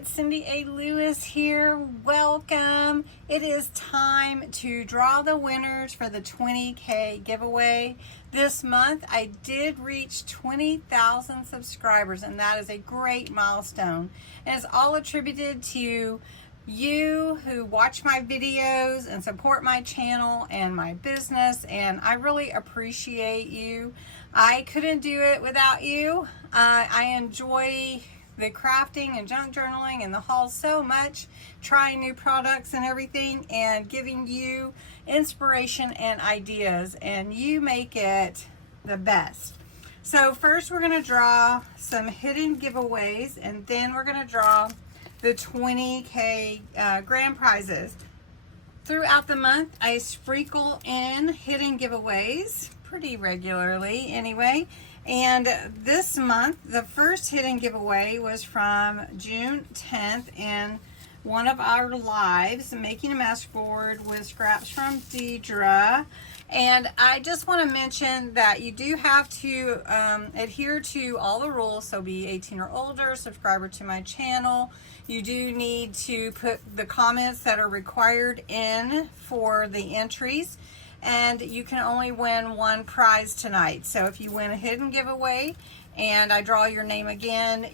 it's CindyALewis here. Welcome. It is time to draw the winners for the 20K giveaway. This month I did reach 20,000 subscribers, and that is a great milestone. And it's all attributed to you who watch my videos and support my channel and my business, and I really appreciate you. I couldn't do it without you. I enjoy the crafting and junk journaling and the hauls so much, trying new products and everything, and giving you inspiration and ideas, and you make it the best. So first we're going to draw some hidden giveaways, and then we're going to draw the 20K grand prizes. Throughout the month I sprinkle in hidden giveaways pretty regularly anyway. And this month, the first hidden giveaway was from June 10th in one of our lives, making a mask board with scraps from Deidre. And I just want to mention that you do have to adhere to all the rules, so be 18 or older, subscriber to my channel. You do need to put the comments that are required in for the entries. And you can only win one prize tonight. So if you win a hidden giveaway and I draw your name again,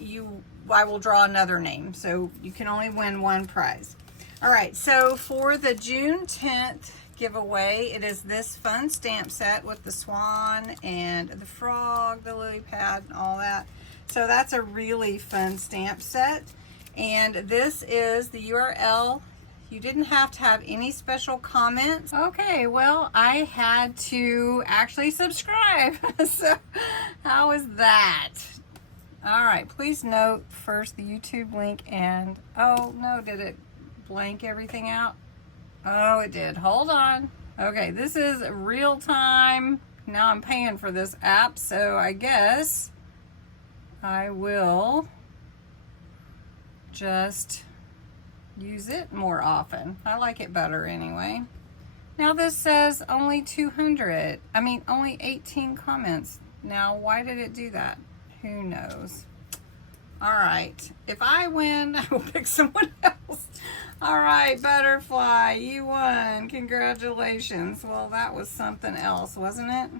I will draw another name. So you can only win one prize. All right, so for the June 10th giveaway, it is this fun stamp set with the swan and the frog, the lily pad, and all that. So that's a really fun stamp set. And this is the URL. You didn't have to have any special comments. Okay, well, I had to actually subscribe. So how is that? All right, please note first the YouTube link, and oh no, did it blank everything out? Oh, it did. Hold on. Okay, this is real time. Now I'm paying for this app, so I guess I will just use it more often. I like it better anyway. Now this says only only 18 comments. Now why did it do that? Who knows? All right, if I win, I will pick someone else. All right, Butterfly, you won. Congratulations. Well, that was something else, wasn't it?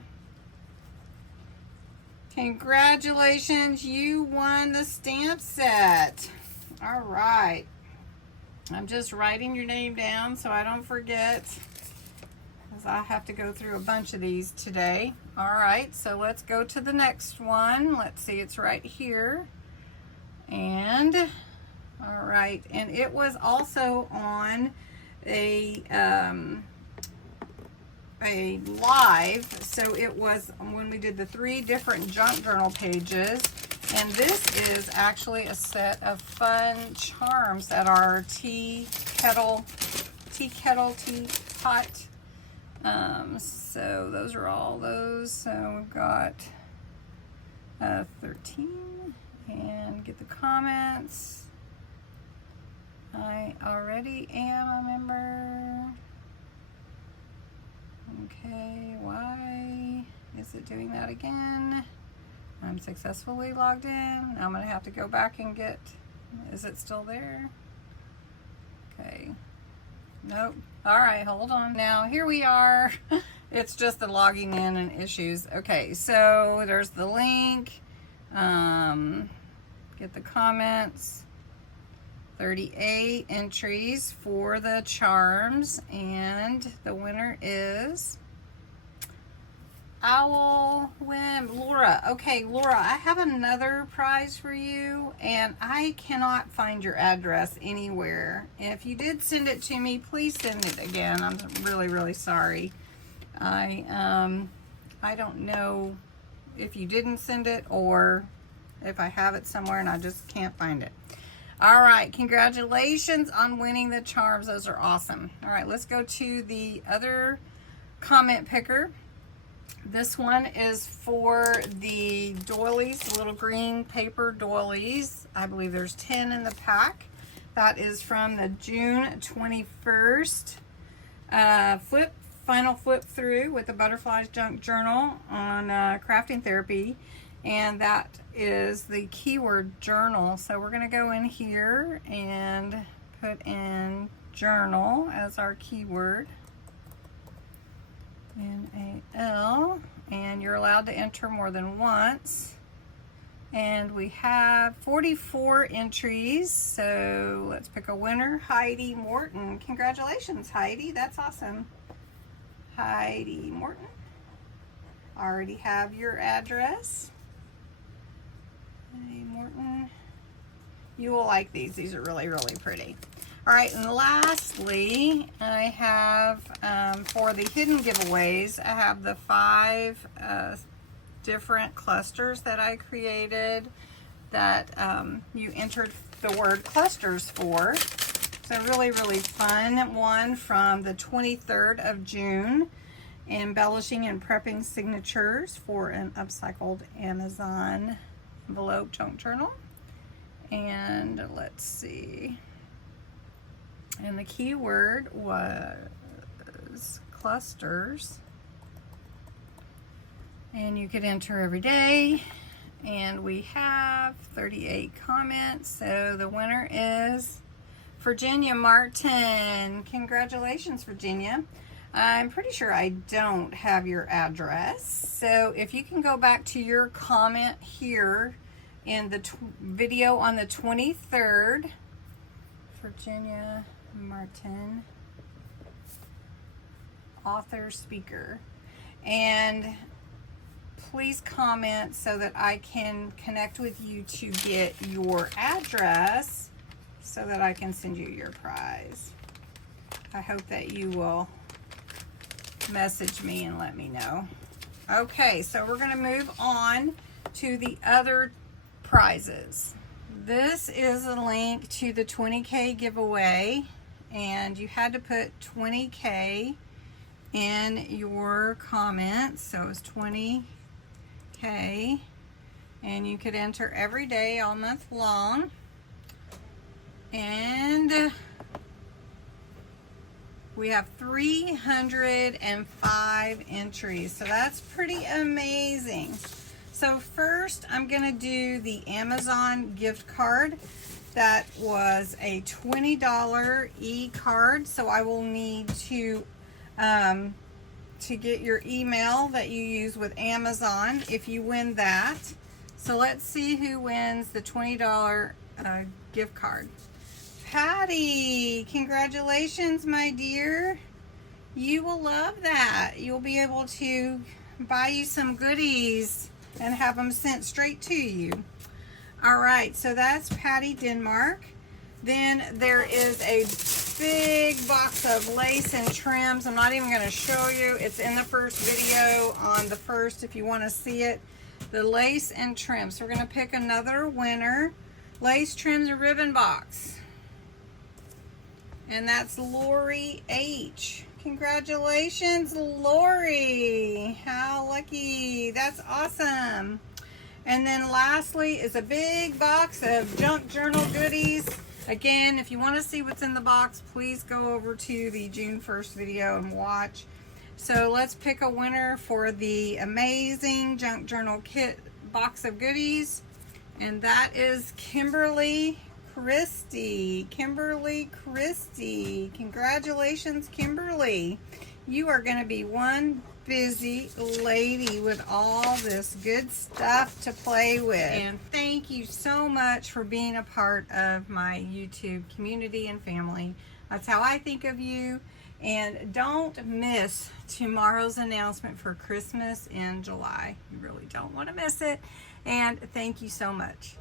Congratulations, you won the stamp set. All right. I'm just writing your name down so I don't forget, because I have to go through a bunch of these today. All right, so let's go to the next one. Let's see, it's right here. And all right, and it was also on a live, so it was when we did the 3 different junk journal pages. And this is actually a set of fun charms that are teapot. So those are all those. So we've got 13, and get the comments. I already am a member. Okay, why is it doing that again? I'm successfully logged in. I'm gonna have to go back and get, is it still there? Okay, nope. All right, hold on. Now here we are. It's just the logging in and issues. Okay, so there's the link. Get the comments. 38 entries for the charms, and the winner is Owl Wim. Laura. Okay, Laura, I have another prize for you, and I cannot find your address anywhere. If you did send it to me, please send it again. I'm really, really sorry. I don't know if you didn't send it or if I have it somewhere and I just can't find it. All right, congratulations on winning the charms. Those are awesome. All right, let's go to the other comment picker. This one is for the doilies, the little green paper doilies. I believe there's 10 in the pack. That is from the June 21st final flip through with the Butterflies Junk Journal on crafting therapy. and that is the keyword journal. So we're going to go in here and put in journal as our keyword. N-A-L, and you're allowed to enter more than once. And we have 44 entries, so let's pick a winner. Heidi Morton. Congratulations, Heidi. That's awesome. Heidi Morton. Already have your address. Heidi Morton. You will like these. These are really, really pretty. All right, and lastly, I have, for the hidden giveaways, I have the 5 different clusters that I created that you entered the word clusters for. It's a really, really fun one from the 23rd of June, embellishing and prepping signatures for an upcycled Amazon envelope junk journal. And let's see. And the keyword was clusters. And you could enter every day. And we have 38 comments. So the winner is Virginia Martin. Congratulations, Virginia. I'm pretty sure I don't have your address. So if you can go back to your comment here in the video on the 23rd, Virginia Martin, author, speaker, and please comment so that I can connect with you to get your address so that I can send you your prize. I hope that you will message me and let me know. Okay, so we're going to move on to the other prizes. This is a link to the 20K giveaway, and you had to put 20K in your comments, so it's 20K, and you could enter every day all month long. And we have 305 entries, so that's pretty amazing. So first, I'm going to do the Amazon gift card. That was a $20 e-card, so I will need to get your email that you use with Amazon if you win that. So let's see who wins the $20 gift card. Patty, congratulations, my dear. You will love that. You'll be able to buy you some goodies and have them sent straight to you. All right, so that's Patty Denmark. Then there is a big box of lace and trims. I'm not even going to show you. It's in the first video on the first if you want to see it. The lace and trims. So we're going to pick another winner. Lace, trims, and ribbon box. And that's Lori H. Congratulations, Lori. How lucky. That's awesome. And then lastly is a big box of junk journal goodies. Again, if you want to see what's in the box, please go over to the June 1st video and watch. So let's pick a winner for the amazing junk journal kit box of goodies. And that is Kimberly Christie. Kimberly Christie. Congratulations, Kimberly. You are going to be one busy lady with all this good stuff to play with. And thank you so much for being a part of my YouTube community and family. That's how I think of you. And don't miss tomorrow's announcement for Christmas in July. You really don't want to miss it. And thank you so much.